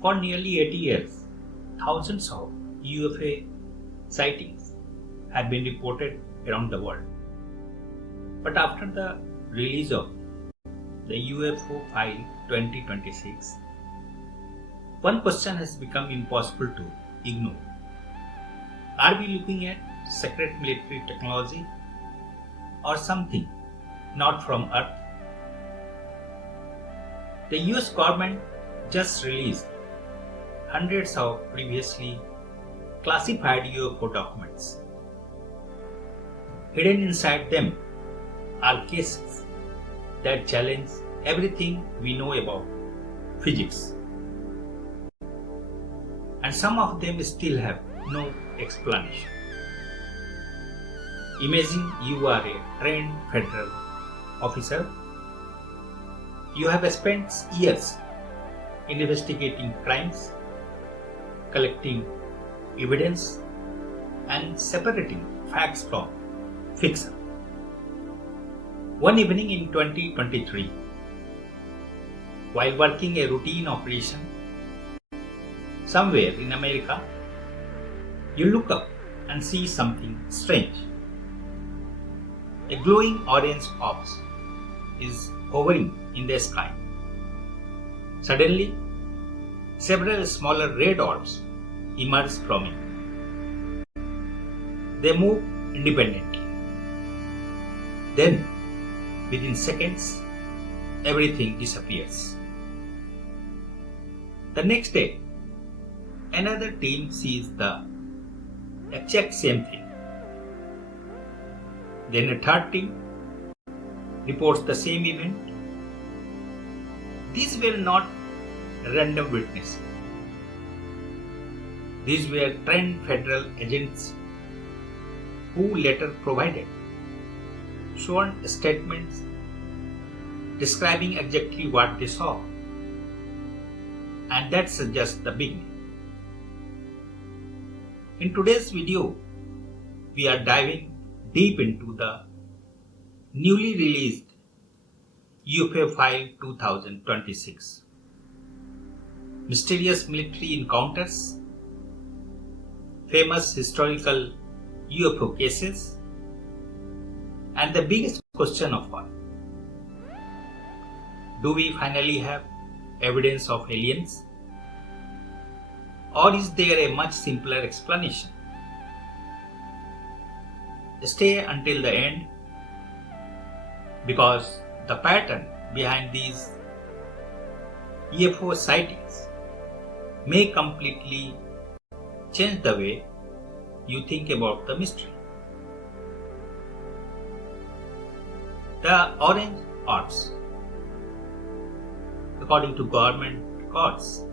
For nearly 80 years, thousands of UFO sightings have been reported around the world. But after the release of the UFO File 2026, one question has become impossible to ignore. Are we looking at secret military technology or something not from Earth? The US government just released hundreds of previously classified UFO documents. Hidden inside them are cases that challenge everything we know about physics. And some of them still have no explanation. Imagine you are a trained federal officer. You have spent years investigating crimes, collecting evidence, and separating facts from fiction. One evening in 2023, while working a routine operation somewhere in America, you look up and see something strange. A glowing orange orb is hovering in the sky. Suddenly, several smaller red orbs emerge from it. They move independently. Then, within seconds, everything disappears. The next day, another team sees the exact same thing. Then a third team reports the same event. These were not random witnesses. These were trained federal agents who later provided sworn statements describing exactly what they saw. And that's just the beginning. In today's video, we are diving deep into the newly released UFO File 2026. Mysterious military encounters, famous historical UFO cases, and the biggest question of all. Do we finally have evidence of aliens? Or is there a much simpler explanation? Stay until the end, because the pattern behind these UFO sightings may completely change the way you think about the mystery. The orange orbs, according to government records,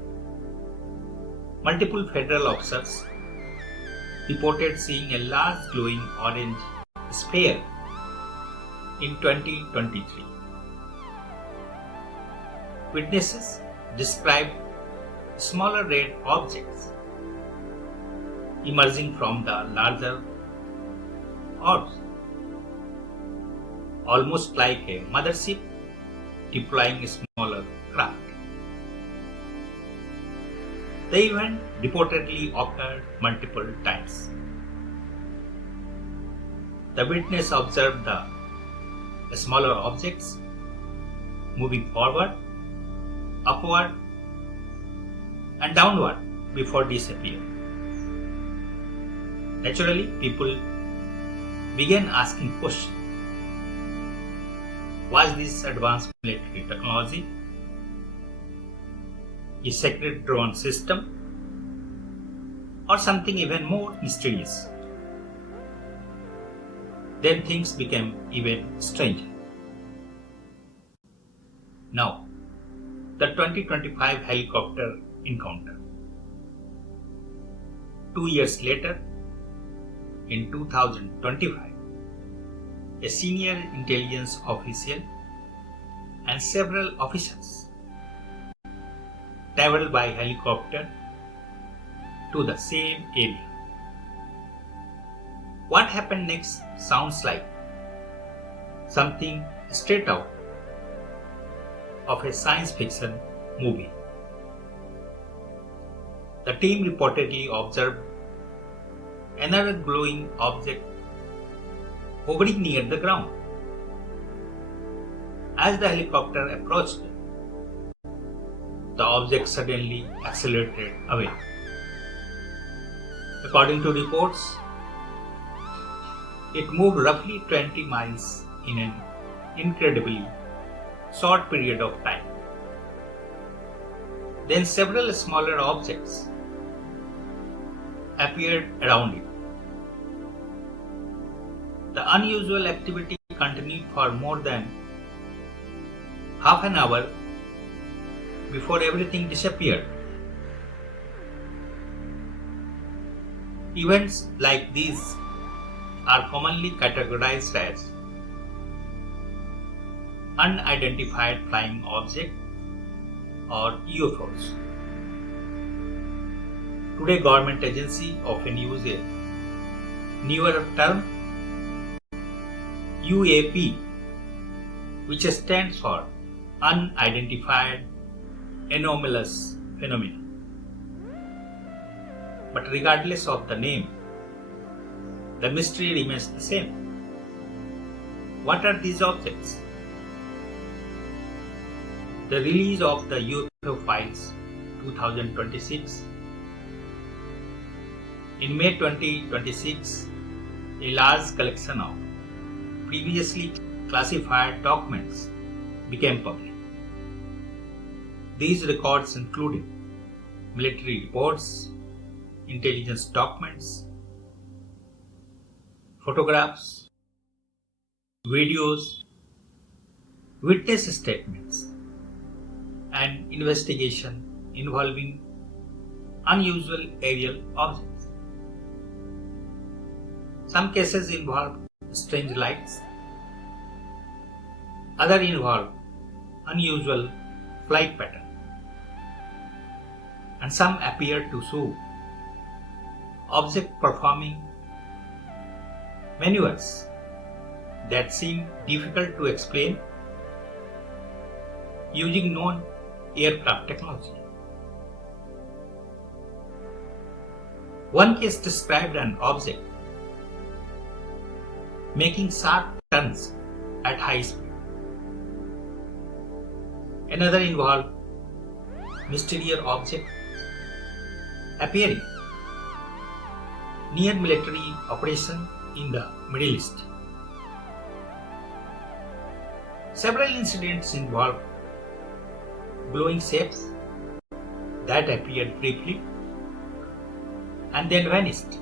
multiple federal officers reported seeing a large glowing orange sphere in 2023. Witnesses described smaller red objects emerging from the larger orbs, almost like a mothership deploying a smaller craft. The event reportedly occurred multiple times. The witness observed the smaller objects moving forward, upward, and downward before disappearing. Naturally, people began asking questions. Was this advanced military technology a secret drone system, or something even more mysterious? Then things became even stranger. Now, the 2025 helicopter encounter. 2 years later, in 2025, a senior intelligence official and several officers traveled by helicopter to the same area. What happened next sounds like something straight out of a science fiction movie. the team reportedly observed another glowing object hovering near the ground. As the helicopter approached, the object suddenly accelerated away. According to reports, it moved roughly 20 miles in an incredibly short period of time. Then several smaller objects appeared around it. The unusual activity continued for more than half an hour before everything disappeared. Events like these are commonly categorized as unidentified flying object or UFOs. Today, government agencies often use a newer term UAP, which stands for Unidentified Anomalous Phenomena. But regardless of the name, the mystery remains the same. What are these objects? The release of the UFO Files 2026. In May 2026, a large collection of previously classified documents became public. These records included military reports, intelligence documents, photographs, videos, witness statements, and investigation involving unusual aerial objects. Some cases involve strange lights, others involve unusual flight pattern, and some appear to show objects performing maneuvers that seem difficult to explain using known aircraft technology. One case described an object making sharp turns at high speed. Another involved mysterious object appearing near military operation in the Middle East. Several incidents involved glowing shapes that appeared briefly and then vanished.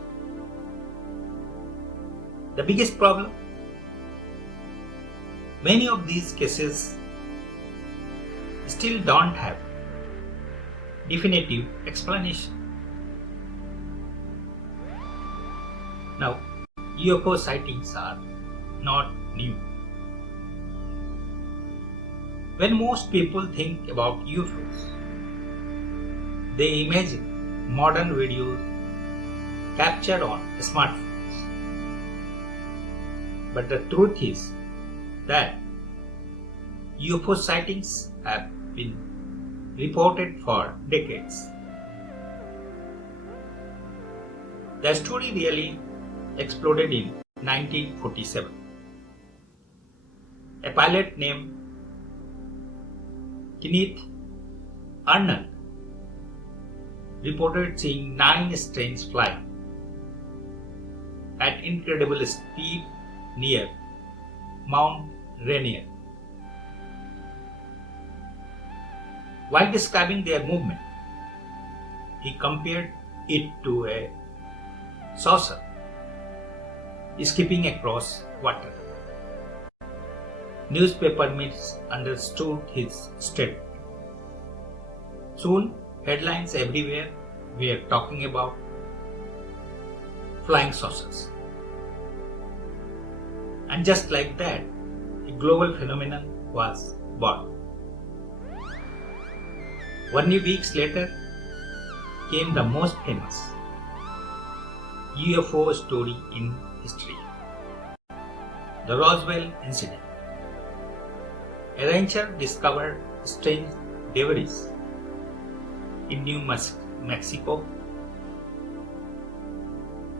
The biggest problem? Many of these cases still don't have definitive explanation. Now, UFO sightings are not new. When most people think about UFOs, they imagine modern videos captured on smartphones. But the truth is that UFO sightings have been reported for decades. The story really exploded in 1947. A pilot named Kenneth Arnold reported seeing 9 strange flying at incredible speed near Mount Rainier. While describing their movement, he compared it to a saucer skipping across water. Newspaper misunderstood his statement. Soon, headlines everywhere were talking about flying saucers. And just like that, a global phenomenon was born. Only weeks later came the most famous UFO story in history, the Roswell Incident. A rancher discovered strange debris in New Mexico.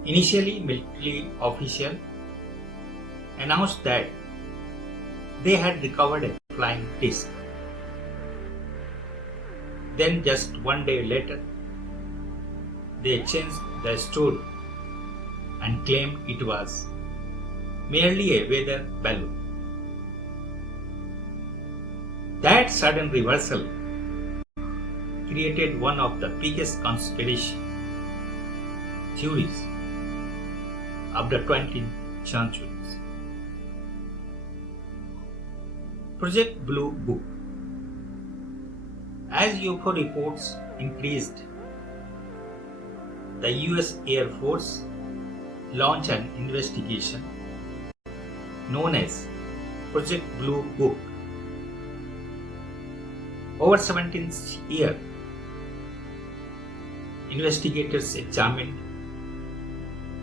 Initially, military officials announced that they had recovered a flying disc. Then just one day later, they changed the story and claimed it was merely a weather balloon. That sudden reversal created one of the biggest conspiracy theories of the 20th century. Project Blue Book. As UFO reports increased, the US Air Force launched an investigation known as Project Blue Book. Over 17 years, investigators examined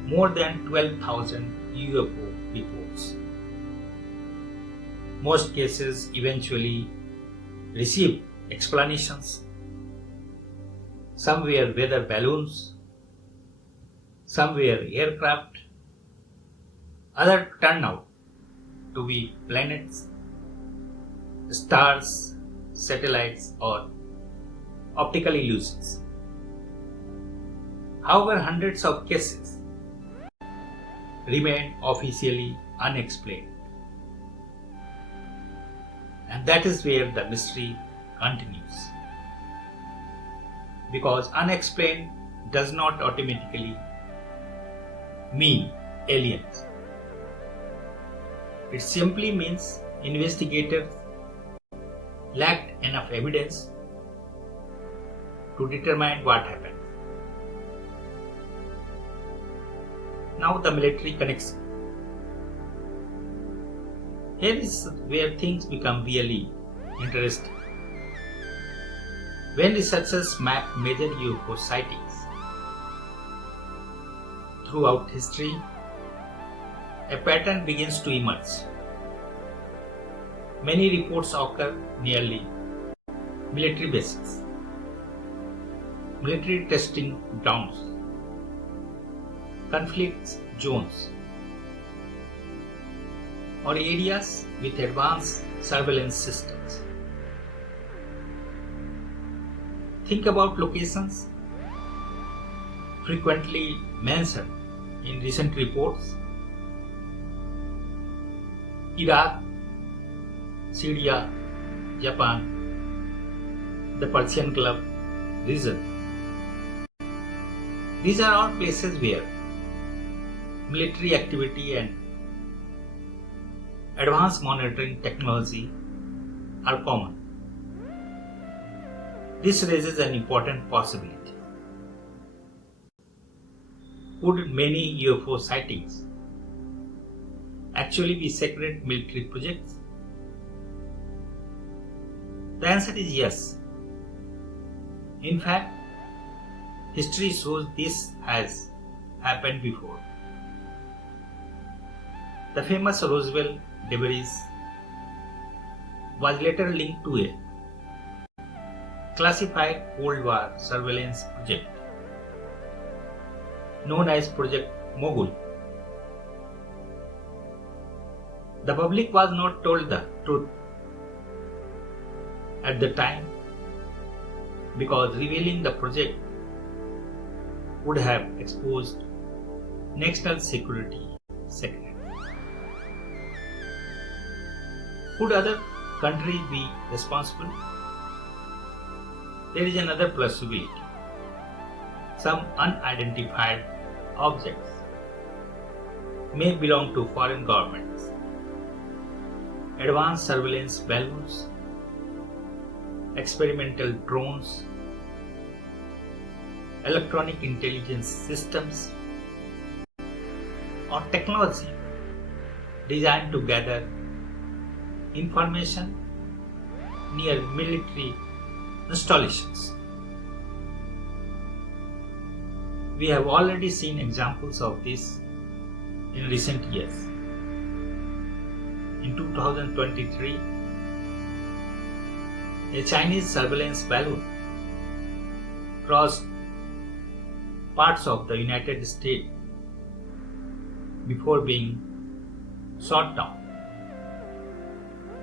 more than 12,000 UFO reports. Most cases eventually received explanations. Some were weather balloons, some were aircraft, others turned out to be planets, stars, satellites, or optical illusions. However, hundreds of cases remain officially unexplained. And that is where the mystery continues. Because unexplained does not automatically mean aliens. It simply means investigators lacked enough evidence to determine what happened. Now the military connection. Here is where things become really interesting. When researchers map major UFO sightings throughout history, a pattern begins to emerge. Many reports occur nearly military bases, military testing grounds, conflict zones, or areas with advanced surveillance systems. Think about locations frequently mentioned in recent reports: Iraq, Syria, Japan, the Persian Gulf region. These are all places where military activity and advanced monitoring technology are common. This raises an important possibility. Could many UFO sightings actually be secret military projects? The answer is yes. In fact, history shows this has happened before. The famous Roswell debris was later linked to a classified Cold War surveillance project known as Project Mogul. The public was not told the truth at the time because revealing the project would have exposed national security secrets. Could other countries be responsible? There is another possibility. Some unidentified objects may belong to foreign governments. Advanced surveillance balloons, experimental drones, electronic intelligence systems, or technology designed to gather information near military installations. We have already seen examples of this in recent years. In 2023, a Chinese surveillance balloon crossed parts of the United States before being shot down.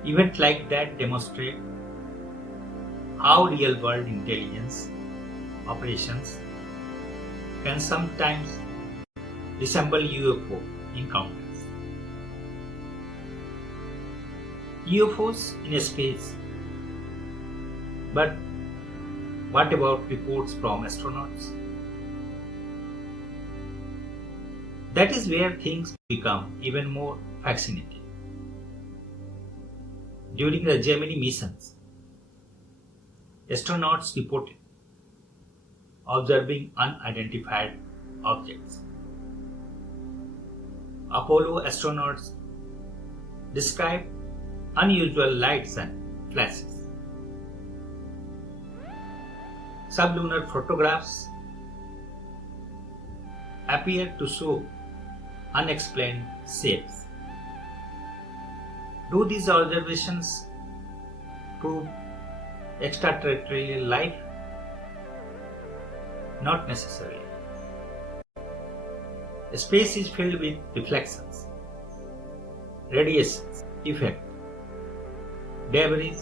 Events like that demonstrate how real-world intelligence operations can sometimes resemble UFO encounters. UFOs in space. But what about reports from astronauts? That is where things become even more fascinating. During the Gemini missions, astronauts reported observing unidentified objects. Apollo astronauts described unusual lights and flashes. Sublunar photographs appear to show unexplained shapes. Do these observations prove extraterrestrial life? Not necessarily. Space is filled with reflections, radiations, effect, debris,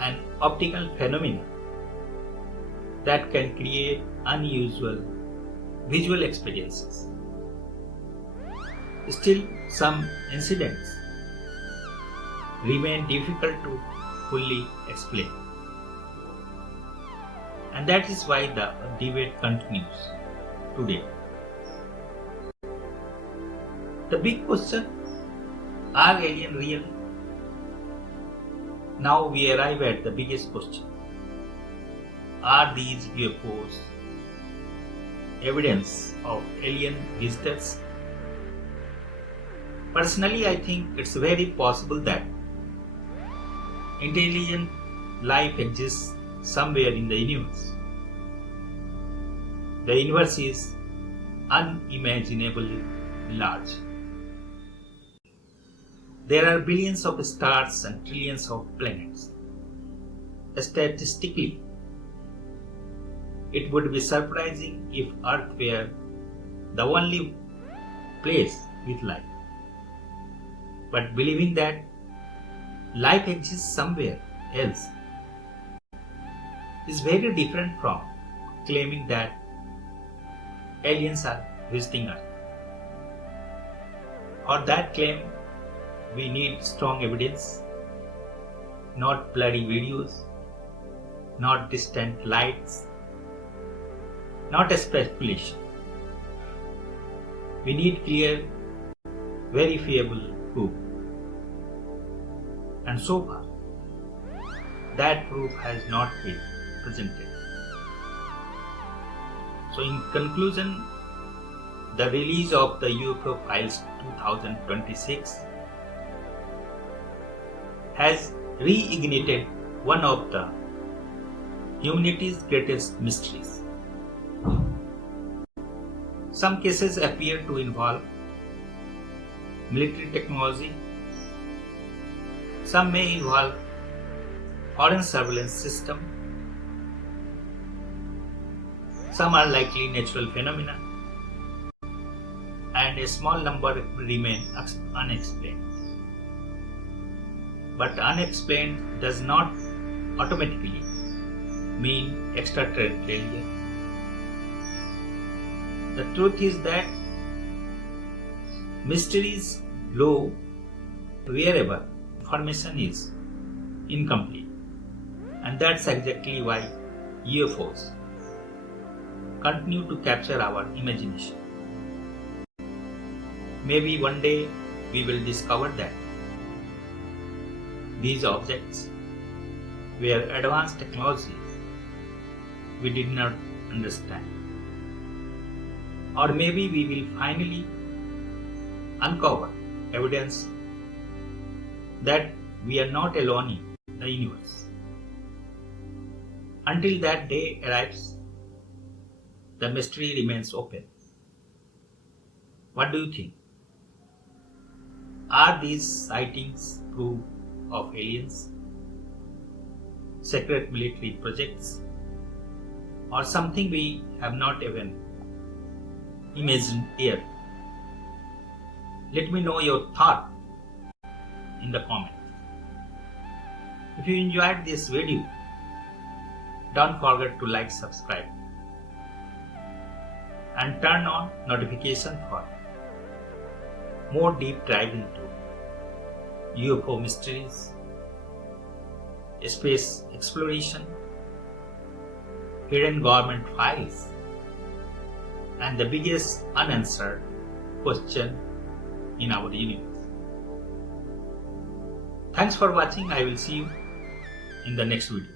and optical phenomena that can create unusual visual experiences. Still, some incidents remain difficult to fully explain. And that is why the debate continues today. The big question, are aliens real? Now we arrive at the biggest question. Are these UFOs evidence of alien visitors? Personally, I think it's very possible that intelligent life exists somewhere in the universe. The universe is unimaginably large. There are billions of stars and trillions of planets. Statistically, it would be surprising if Earth were the only place with life. But believing that life exists somewhere else is very different from claiming that aliens are visiting Earth. For that claim, we need strong evidence, not blurry videos, not distant lights, not a speculation. We need clear, verifiable proof. And so far, that proof has not been presented. So in conclusion, the release of the UFO Files 2026 has reignited one of the humanity's greatest mysteries. Some cases appear to involve military technology. Some may involve foreign surveillance system. Some are likely natural phenomena, and a small number remain unexplained. But unexplained does not automatically mean extraterrestrial. The truth is that mysteries grow wherever information is incomplete, and that's exactly why UFOs continue to capture our imagination. Maybe one day we will discover that these objects were advanced technologies we did not understand. Or maybe we will finally uncover evidence that we are not alone in the universe. Until that day arrives, the mystery remains open. What do you think? Are these sightings proof of aliens, secret military projects, or something we have not even imagined air? Let me know your thought in the comment. If you enjoyed this video, don't forget to like, subscribe, and turn on notification for more deep dive into UFO mysteries, space exploration, hidden government files, and the biggest unanswered question in our universe. Thanks for watching. I will see you in the next video.